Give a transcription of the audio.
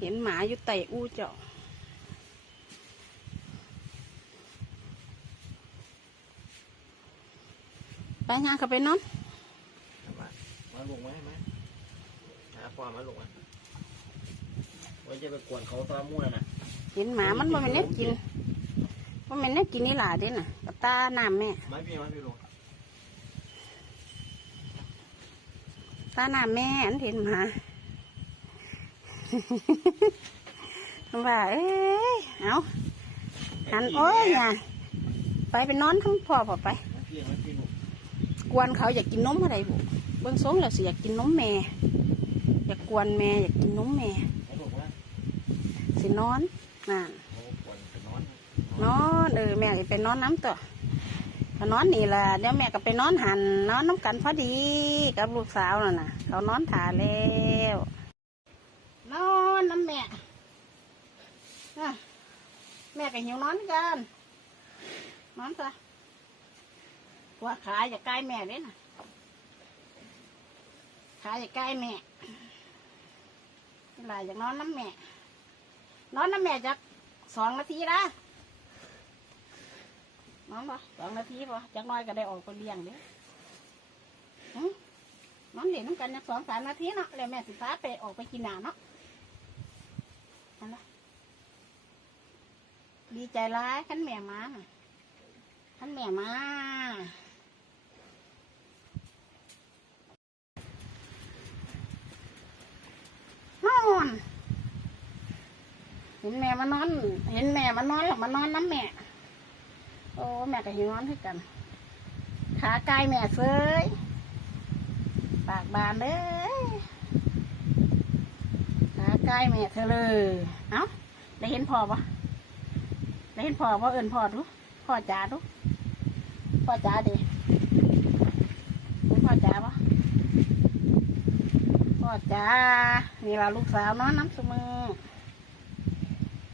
เห็นหมาอยู่ไต่อู้เจาะไปย่างเข้าไปนอนมามาลงไว้ไหมหาความมาลงมาไว้จะไปกวนเขาตามั่วนะเห็นหมามันบ่แม่นแน่กินบ่แม่นแน่กินนี่หล่ะเด้น่ะกับตาน้ำแม่ไม่พี่ไม่พี่ลงตาน้ำแม่อันเห็นหมา ว่าเอ้ยเอาหันโอ้ยน่ะไปไปนอนทั้งพ่อพ่อไปไม่พี่ไม่พี่ลงกวนเขาอยากกินนมอะไรบุเบื้องสูงแล้วสิอยากกินนมแม่ อยากกวนแม่อยากกินนมแม่เขาบอกว่าสินอนน่ะเขากวนไปนอนนอนเออแม่ก็ไปนอนน้ำตัวก็นอนนี่แหละเดี๋ยวแม่ก็ไปนอนหันนอนน้ำกันพอดีกับลูกสาวน่ะนะเขานอนถ่าแล้วน อนน้ำแม่แม่ก็หิวนอนกันนอนซะหัวขาอย่าใกล้แม่เลยนะขาอย่าใกล้แม่เวลาอยากนอนน้ำแม่นอนน้ำแม่จักสองนาทีนะนอนปะสองนาทีปะจักน้อยก็ได้ออกไปเลี้ยงเด้อนอนเล่นน้ำกันจักสองสามนาทีเนาะแล้วแม่สิพาไปออกไปกินหนาเนาะ นั่นละดีใจร้ายขันแม่มาขันแม่มานอนเห็นแม่มานอน เห็นแม่มานอนหรอมานอนน้ำแม่ โอ้แม่ก็หิวนอนให้กัน ขากายแม่เซยปากบานเลย กายแม่เธอเลยเอ้าได้เห็นพ่อปะได้เห็นพ่อว่าเอิญพ่อดูพ่อจ๋าดูพ่อจ๋าดิเห็นพ่อจ๋าปะพ่อจ๋านี่เราลูกสาวนอนน้ำสมือ